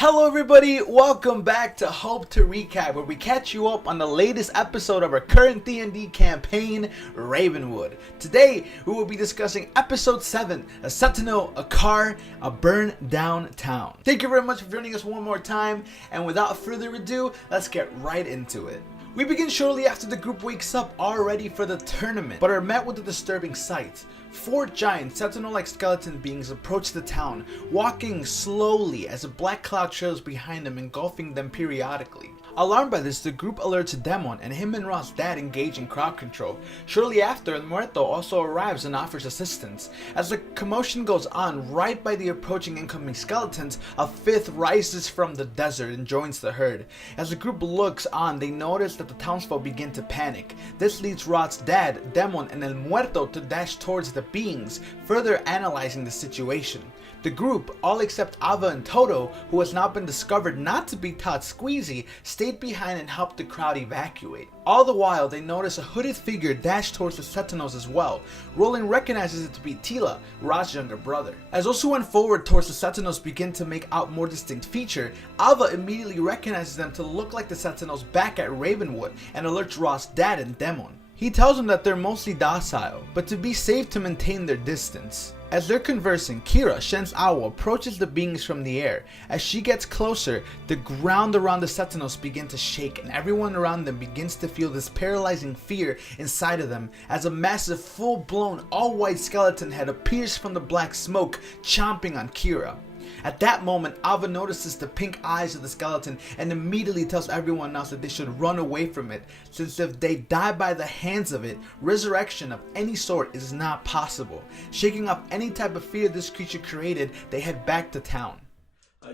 Hello everybody, welcome back to Hope to Recap, where we catch you up on the latest episode of our current D&D campaign, Ravenwood. Today, we will be discussing episode 7, a Sentinel, a car, a burned down town. Thank you very much for joining us one more time, and without further ado, let's get right into it. We begin shortly after the group wakes up, all ready for the tournament, but are met with a disturbing sight. 4 giant sentinel-like skeleton beings approach the town, walking slowly as a black cloud trails behind them, engulfing them periodically. Alarmed by this, the group alerts Demon, and him and Ross' dad engage in crowd control. Shortly after, El Muerto also arrives and offers assistance. As the commotion goes on, right by the approaching incoming skeletons, a 5th rises from the desert and joins the herd. As the group looks on, they notice that the townsfolk begin to panic. This leads Ross' dad, Demon, and El Muerto to dash towards the beings, further analyzing the situation. The group, all except Ava and Toto, who has now been discovered not to be Todd Squeezy, stayed behind and helped the crowd evacuate. All the while, they notice a hooded figure dash towards the Sentinels as well. Roland recognizes it to be Tila, Ra's younger brother. As those who went forward towards the Sentinels begin to make out more distinct feature, Ava immediately recognizes them to look like the Sentinels back at Ravenwood and alerts Ross' dad and Demon. He tells them that they're mostly docile, but to be safe to maintain their distance. As they're conversing, Kira, Shen's owl, approaches the beings from the air. As she gets closer, the ground around the Sentinels begins to shake, and everyone around them begins to feel this paralyzing fear inside of them as a massive, full-blown, all-white skeleton head appears from the black smoke, chomping on Kira. At that moment, Ava notices the pink eyes of the skeleton and immediately tells everyone else that they should run away from it, since if they die by the hands of it, resurrection of any sort is not possible. Shaking off any type of fear this creature created, they head back to town.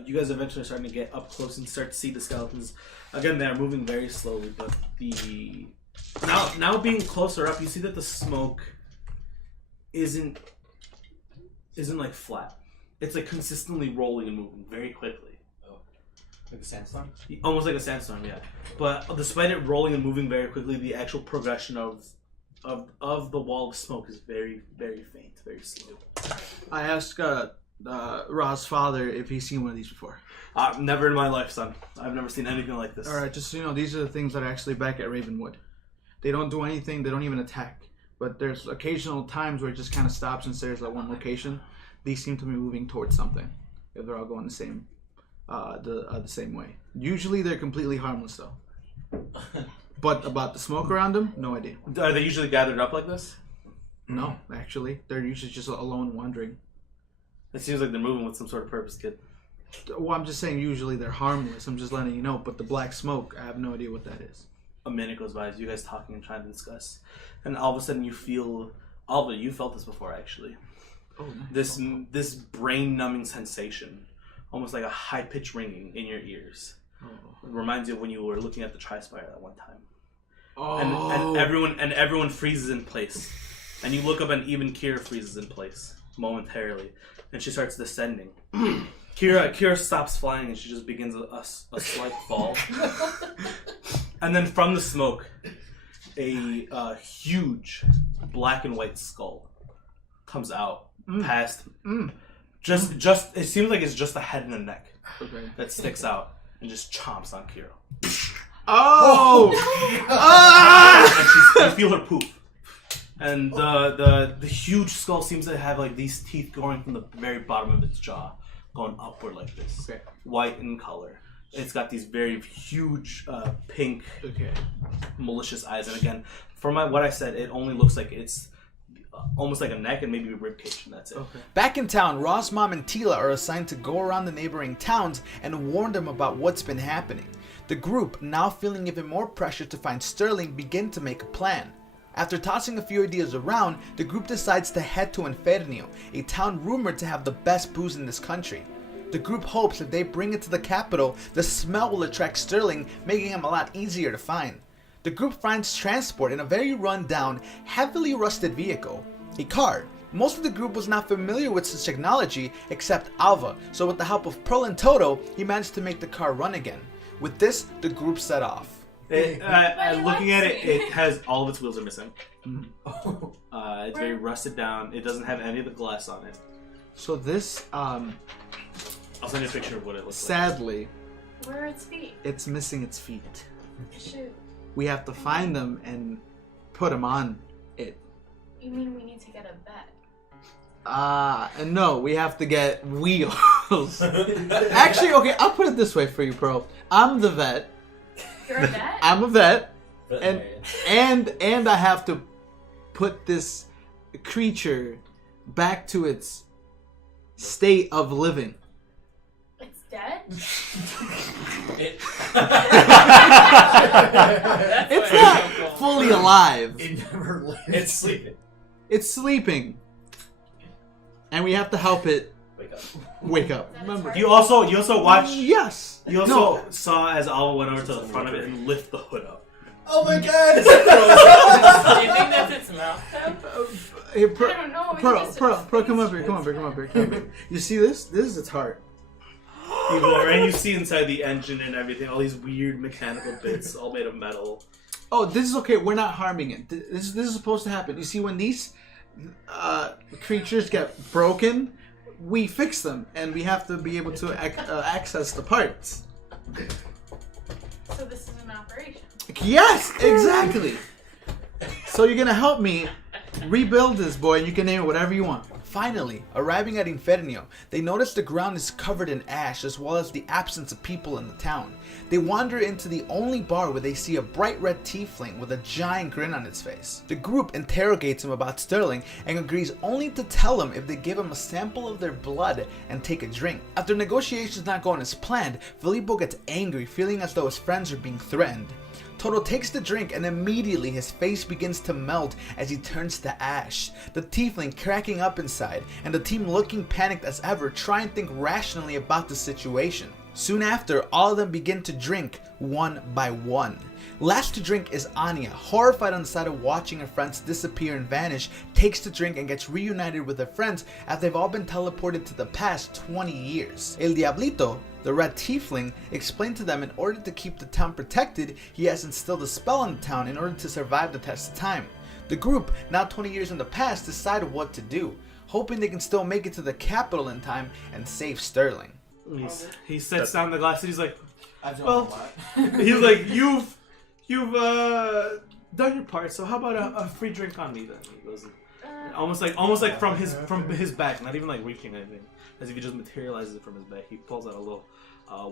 You guys eventually are starting to get up close and start to see the skeletons. Again, they're moving very slowly, but the now being closer up, you see that the smoke isn't like flat. It's like consistently rolling and moving very quickly. Oh, like a sandstorm? Almost like a sandstorm, yeah. But despite it rolling and moving very quickly, the actual progression of the wall of smoke is very, very faint, very slow. I asked Ra's father if he's seen one of these before. Never in my life, son. I've never seen anything like this. Alright, just so you know, these are the things that are actually back at Ravenwood. They don't do anything, they don't even attack. But there's occasional times where it just kind of stops and stares at one location. These seem to be moving towards something, if they're all going the same way. Usually they're completely harmless though. But about the smoke around them, no idea. Are they usually gathered up like this? No, actually. They're usually just alone wandering. It seems like they're moving with some sort of purpose, kid. Well, I'm just saying usually they're harmless. I'm just letting you know. But the black smoke, I have no idea what that is. A minute goes by as you guys talking and trying to discuss. And all of a sudden you feel... Alva, you felt this before actually. Oh, nice. This brain-numbing sensation, almost like a high-pitched ringing in your ears. Oh. It reminds you of when you were looking at the Tri-Spire that one time. Oh. And everyone freezes in place, and you look up and even Kira freezes in place momentarily, and she starts descending. Kira stops flying and she just begins a slight fall, and then from the smoke, a huge black and white skull comes out. Past just it seems like it's just a head and a neck that sticks out and just chomps on Kira. Oh! And you feel her poof. And the huge skull seems to have like these teeth going from the very bottom of its jaw, going upward like this. Okay. White in color. It's got these very huge pink malicious eyes. And again, from what I said, it only looks like it's almost like a neck and maybe a rib cage, and that's it. Okay. Back in town, Ross' mom and Tila are assigned to go around the neighboring towns and warn them about what's been happening. The group, now feeling even more pressure to find Sterling, begin to make a plan. After tossing a few ideas around, the group decides to head to Infernio, a town rumored to have the best booze in this country. The group hopes that they bring it to the capital, the smell will attract Sterling, making him a lot easier to find. The group finds transport in a very run-down, heavily rusted vehicle, a car. Most of the group was not familiar with such technology except Alva, so with the help of Pearl and Toto, he managed to make the car run again. With this, the group set off. Looking at it, it has all of its wheels are missing. It's very rusted down. It doesn't have any of the glass on it. So this I'll send you a picture of what it looks Sadly, Where are its feet? it's missing its feet. Shoot. We have to find them and put them on it. You mean we need to get a vet? And no, we have to get wheels. Actually, okay, I'll put it this way for you, bro. I'm the vet. You're a vet? I'm a vet, and I have to put this creature back to its state of living. It's dead? It's not fully alive. It never lives. It's sleeping. It's sleeping, and we have to help it Wake up. wake up. Remember. like. You also watched. Yes. You also saw as Alva went over to the front of it and lift the hood up. Oh my god! Do you think that's its mouth? Hey, I don't know. maybe Pro, just come up here, come up here. You see this? This is its heart. You go over and you see inside the engine and everything, all these weird mechanical bits, all made of metal. Oh, this is okay. We're not harming it. This is supposed to happen. You see, when these creatures get broken, we fix them, and we have to be able to access the parts. So this is an operation. Yes, exactly. So you're gonna help me rebuild this boy, and you can name it whatever you want. Finally, arriving at Infernio, they notice the ground is covered in ash as well as the absence of people in the town. They wander into the only bar where they see a bright red tiefling with a giant grin on its face. The group interrogates him about Sterling and agrees only to tell him if they give him a sample of their blood and take a drink. After negotiations not going as planned, Filippo gets angry, feeling as though his friends are being threatened. Toto takes the drink and immediately his face begins to melt as he turns to ash. The tiefling cracking up inside and the team looking panicked as ever, trying to think rationally about the situation. Soon after, all of them begin to drink one by one. Last to drink is Ania, horrified on the side of watching her friends disappear and vanish, takes the drink and gets reunited with her friends as they've all been teleported to the past 20 years. El Diablito, the red tiefling, explained to them in order to keep the town protected, he has instilled a spell on the town in order to survive the test of time. The group, now 20 years in the past, decided what to do, hoping they can still make it to the capital in time and save Sterling. He sets down the glass and he's like, I've done well, a lot. he's like, you've done your part, so how about a free drink on me then? He goes, almost like from his back, not even like reaching anything, as if he just materializes it from his back. He pulls out a little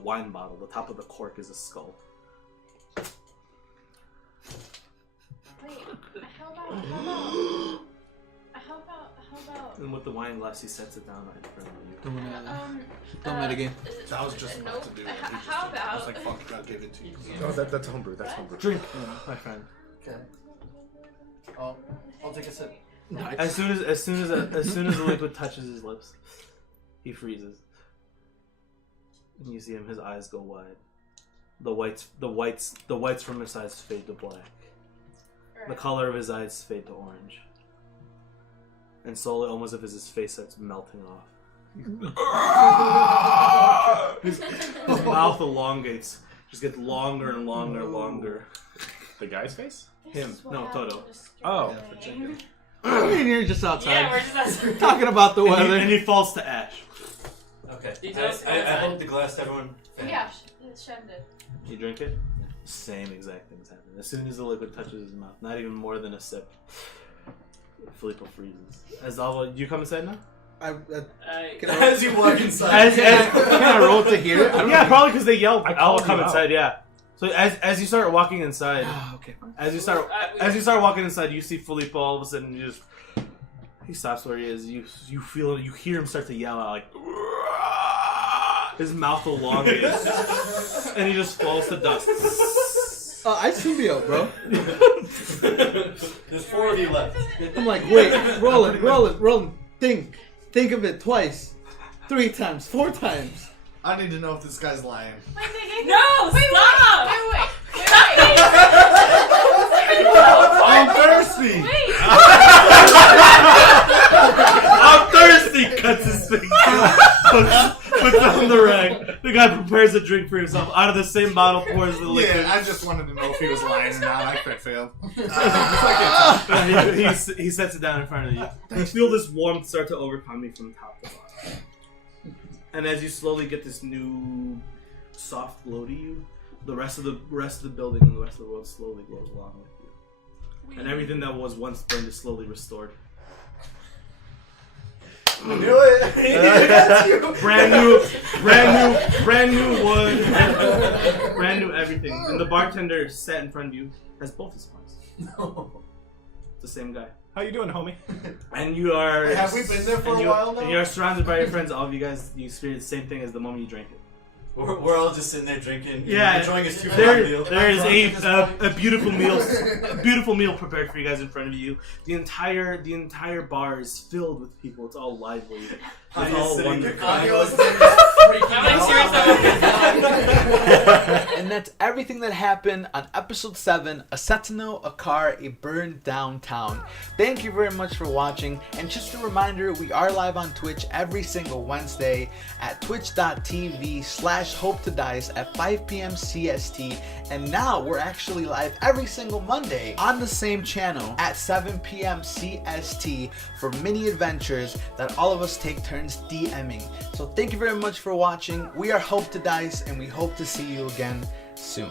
wine bottle. The top of the cork is a skull. Wait, how about... And with the wine glass, he sets it down right in front of you. Don't let it again. I was just about to do it. How about... I was like, fuck, I'll give it to you. No, that's homebrew. That's homebrew. Drink, my friend. Okay. I'll take a sip. As soon as the liquid touches his lips, he freezes. And you see him, his eyes go wide. The whites from his eyes fade to black. The color of his eyes fade to orange. And slowly, almost as if his face starts melting off. His mouth elongates. Just gets longer and longer and longer. The guy's face? Him. No, Toto. Oh. You're just outside. Yeah, we're just... Talking about the weather. And he falls to ash. Okay. I hold the glass to everyone. Yeah, Shen did. You drink it? Same exact things happen. As soon as the liquid touches his mouth, not even more than a sip, Filippo freezes. As Alva, you come inside now? As you walk inside. Can I roll to hear it? Yeah, probably because they yelled. I Alva, called come you out. inside. Yeah. So as you start walking inside, Okay. as you start walking inside, you see Filippo. All of a sudden, he stops where he is. You hear him start to yell out like. His mouth elongates, and he just falls to dust. I symbiote, bro. There's 4 of you left. I'm like, wait, roll it. Think of it twice, 3 times, 4 times. I need to know if this guy's lying. No, stop! Wait. I'm thirsty! Wait! I'm thirsty! Cuts his face. Puts on the rag. The guy prepares a drink for himself. Out of the same bottle, pours the liquid. Yeah, I just wanted to know if he was lying or not. I could fail. He sets it down in front of you. I feel this warmth start to overcome me from top to bottom. And as you slowly get this new soft glow to you, the rest of the building and the rest of the world slowly glows along with you. And everything that was once burned is slowly restored. I knew it. That's you. Brand new wood, brand new everything. And the bartender sat in front of you has both his smiles. No. It's the same guy. How you doing, homie? And you are. Have we been there for a while now? And you are surrounded by your friends. All of you guys, you experience the same thing as the moment you drank it. We're all just sitting there drinking, Yeah, enjoying his 2 meal. There is a beautiful meal prepared for you guys in front of you. The entire bar is filled with people. It's all lively. It's all wonderful. And that's everything that happened on episode 7, a Sentinel, a car, a burned down town. Thank you very much for watching, and just a reminder, we are live on Twitch every single Wednesday at twitch.tv/HopeToDice at 5 p.m. CST, and now we're actually live every single Monday on the same channel at 7 p.m. CST for mini adventures that all of us take turns DMing. So thank you very much for watching. We are HopeToDice, and we hope to see you again soon.